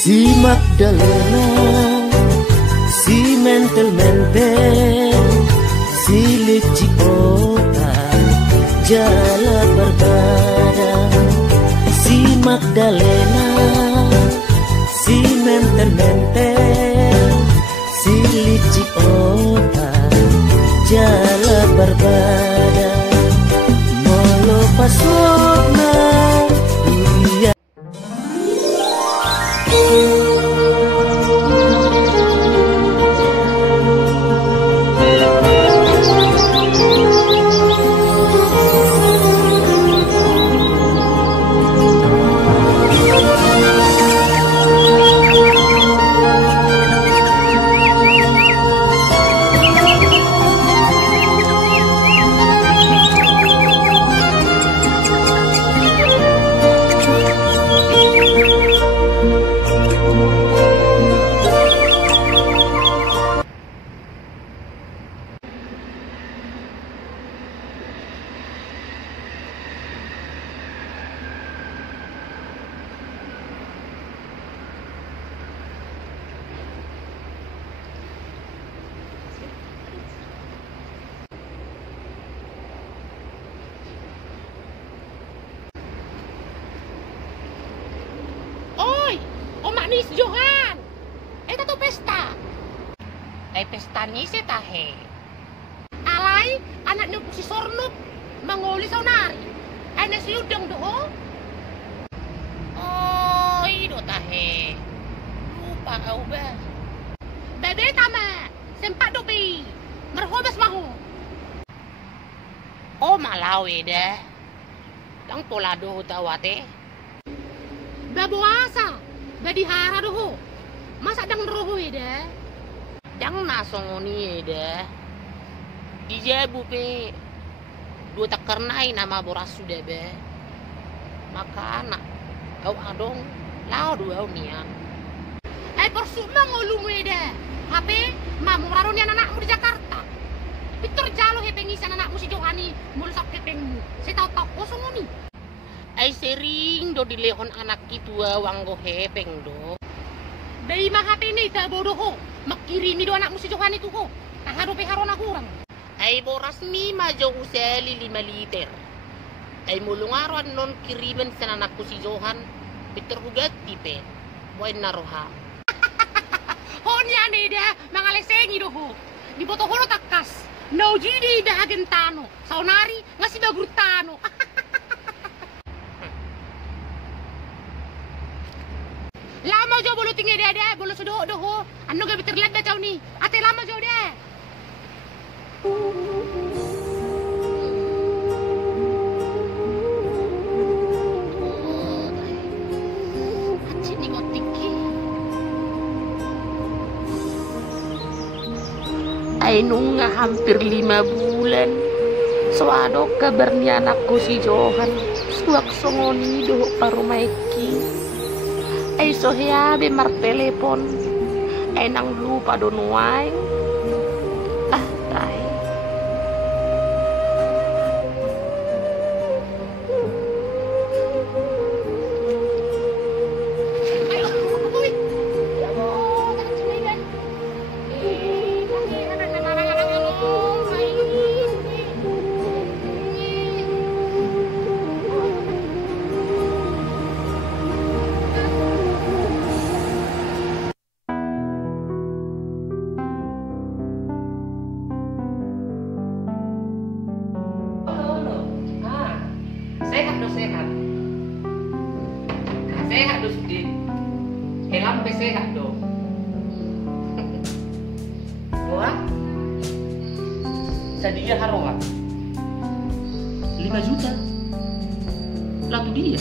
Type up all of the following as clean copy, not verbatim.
Si Magdalena, si mentel-mentel, si Licikota, jala berbada. Si Magdalena, si mentel-mentel, si Licikota, jala berbada. Molo pasokna dunia. Nis Johan, eta tuh pesta. Pesta ni se tahe. Alai anaknya si Sornup mangoli saunari. Si udang doh. Oh, ido tahe. Lupa kau bah. Bebe tama, sempat dopi. Merhobas mahu. Oh malawe dah. Tang pola doh tawate. Babuasa. Badi hara doho, masa dang roho eda, dang nasongoni eda, dijabu pe, dua tak kernai nama boras sudah be, maka anak, kau adong, lau dua nian. Persuma ngolung eda, HP, mamu raronian anakmu di Jakarta, pitur jalo hepengisan anakmu si Johani, mulsak hepengmu, saya tahu kosongoni. Sering do dilehon anak itu wanggo hepeng do. Dari mah HP ini tak bodoh ho, makirimi do anakmu si Johan itu ho. Tak haro peharona kurang. Boras mi majo useli 5 liter. Mulungaron non kirimen sen anakku si Johan. Peter hugati pe. Boy naroha. Honya neda mangalesengi do ho. Di boto holo takas. No jidi bahagentano. Saunari ngasih bagurtano. Lama jo bolu tinggi deh, bolu sudah doh. Anu gak terlihat dah ni. Ate lama jo deh. Acik ni kau tinggi. Nungga hampir 5 bulan. Swado kabarnya anakku si Johan. Suak songoni doh parumaiki. Sohya be mar telepon nang lupa donuai tai sehat do sudah helam pe sehat do wah sadia haronga 5 juta lalu dia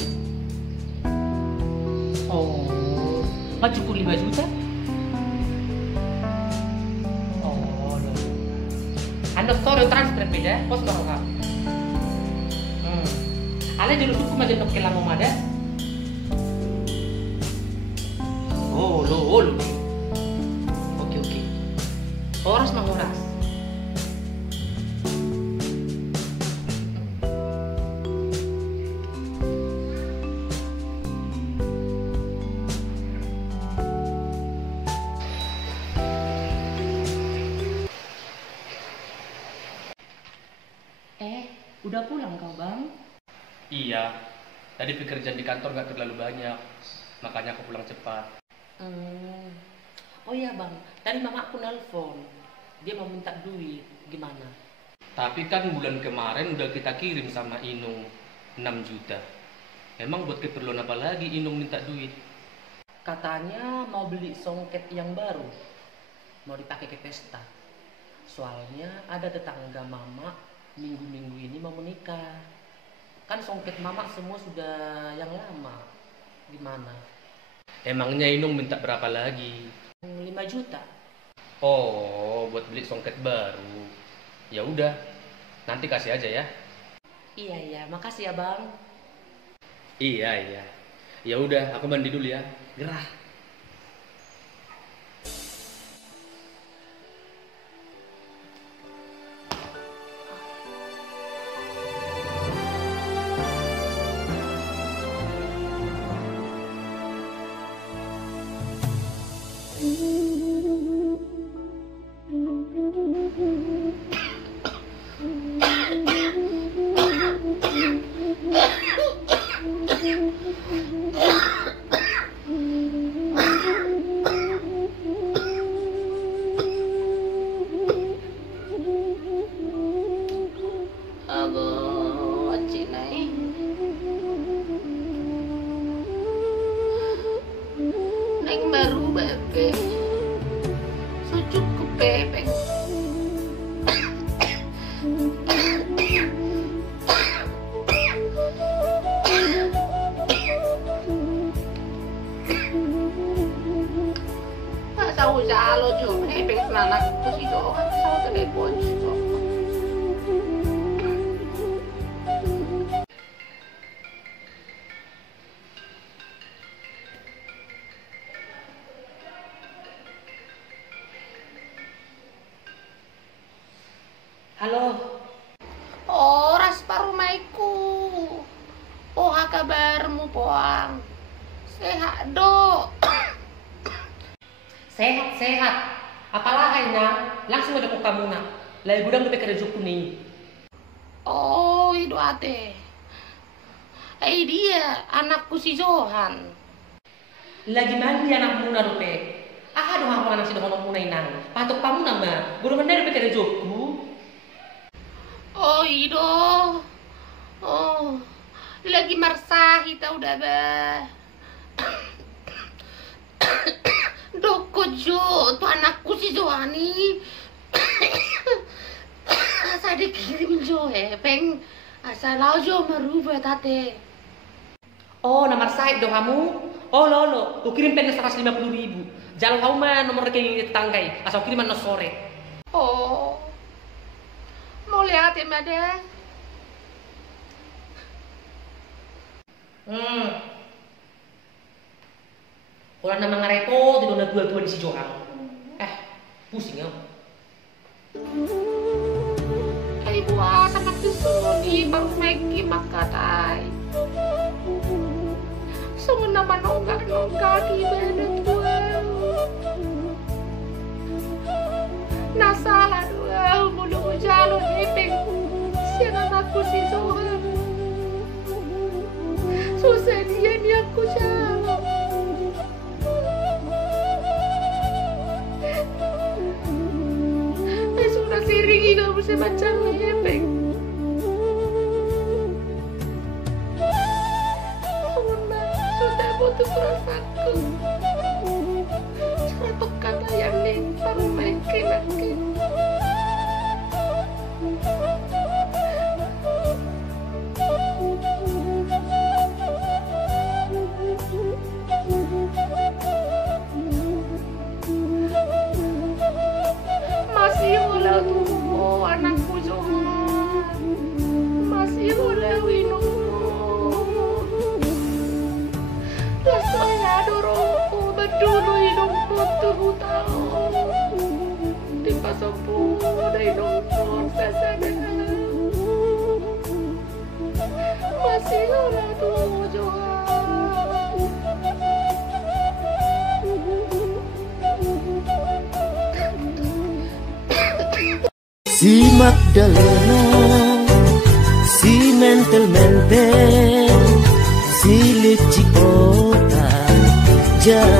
oh nggak cukup 5 juta oh do anda store transfer beda pos baroka ala dulu suku majen nok kelang omada. Oh, lo. Oke. Horas mah horas. Sudah pulang kau, Bang? Iya, tadi pekerjaan di kantor gak terlalu banyak, makanya aku pulang cepat. Oh iya Bang, tadi mamaku nelpon. Dia mau minta duit, gimana? Tapi kan bulan kemarin udah kita kirim sama Inung 6 juta. Emang buat keperluan apa lagi Inung minta duit? Katanya mau beli songket yang baru, mau dipakai ke pesta. Soalnya ada tetangga mama minggu-minggu ini mau menikah. Kan songket mama semua sudah yang lama. Gimana? Emangnya Inung minta berapa lagi? 5 juta. Oh, buat beli songket baru. Ya udah, nanti kasih aja ya. Iya, makasih ya Bang. Iya. Ya udah, aku mandi dulu ya. Gerah. Aduh, Cinai. Neng baru bebek. Cukup bebek. Sao ra lo chưa bebek anak itu sih doang sao telepon sih. Halo. Oras parumaiku. Poha kabarmu poang. Sehat do. Sehat. Apalah kayaknya langsung ada kok kamu nak. Lai gudang lebih kerja nih. Oh, itu ate. Dia anakku si Johan. Lagi mandi anakmu na rupe. Doang aku anak si doang muna inang. Patok kamu nama. Guru bener lebih kerja joku. Oh, ido. Oh, lagi marsahi tau udah bah. Doko Jo, tuh anakku si Johani. Asa dikirim Jo peng. Asa lau Jo merubah tate. Oh, nomor sahib dong kamu. Oh lolo, ku kirim pen 150.000. Jalan kamu mah nomor rekening tetanggai. Asal kiriman no sore. Oh, mau lihat ya Mada? Kalau nama ngarepot, tidak ada dua-dua di si Johan. Pusing ya. Buat anak disuruh di baru Maggie makatai. Semua nama nongak di beda tua. Nah salah dua, mulut jalur nepeng. Siang anakku si Zohan. Susah dia ni aku jalan. Sudah siringi gak bisa baca nepeng. Sudah butuh perasaanku. Cara pekan yang nih baru makin lagi. Masih ulah tuh anakku Johan. Masih ulah Wino. Saya dorongku berdulu hidupku tuh tahu. Di pasapun ada hidupku saya masih ulah tuh Johan. Si Magdalena, si hujan.